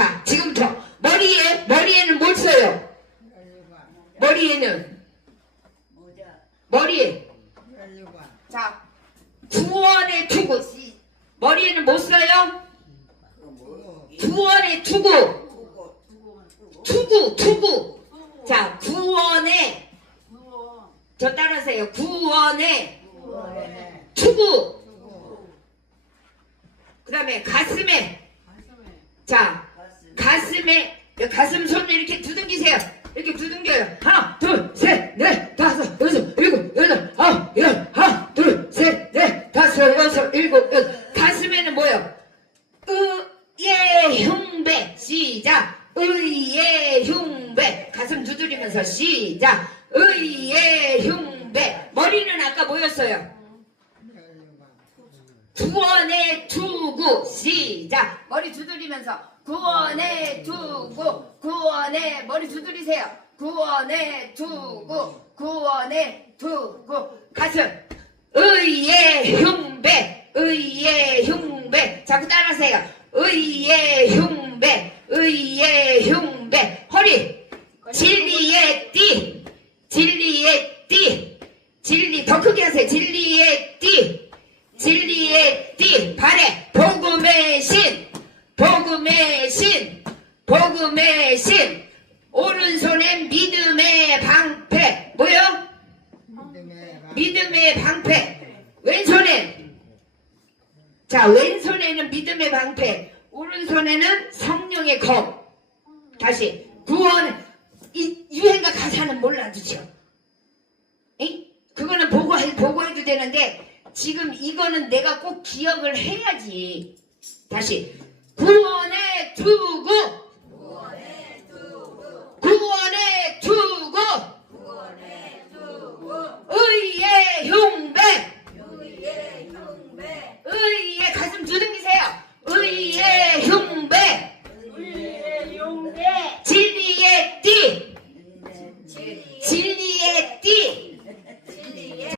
자, 지금부터 머리에 머리에는 뭘 써요? 머리에는? 머리에. 자 구원의 투구. 머리에는 뭐 써요? 구원의 투구. 투구 투구. 자 구원의. 저 따라하세요. 구원의 투구. 그 다음에 가슴에. 자 가슴 가슴에 가슴 손을 이렇게 두둥기세요. 이렇게 두둥겨요. 하나, 둘, 셋, 넷, 다섯, 여섯, 일곱, 여덟, 아홉, 열, 하나, 둘, 셋, 넷, 다섯, 여섯, 일곱, 여덟. 가슴에는 뭐요? 의의 흉배 시작. 의의 흉배 가슴 두드리면서 시작. 의의 흉배 머리는 아까 뭐였어요? 구원의 투구. 시작. 머리 두드리면서 구원의 투구. 구원의 머리 두드리세요. 구원의 투구. 구원의 투구. 가슴. 의의 흉배. 의의 흉배. 자꾸 따라하세요. 의의 흉배. 의의 흉배. 허리. 진리의 띠. 진리의 띠. 진리. 더 크게 하세요. 진리의 띠 진리의 띠 발에 복음의 신 신 복음의 신 오른손엔 믿음의 방패. 뭐요? 믿음의 방패. 왼손엔 자 왼손에는 믿음의 방패. 오른손에는 성령의 검. 다시 구원 이 유행가 가사는 몰라주죠. 에이? 그거는 보고해, 보고해도 되는데 지금 이거는 내가 꼭 기억을 해야지. 다시 구원의 두고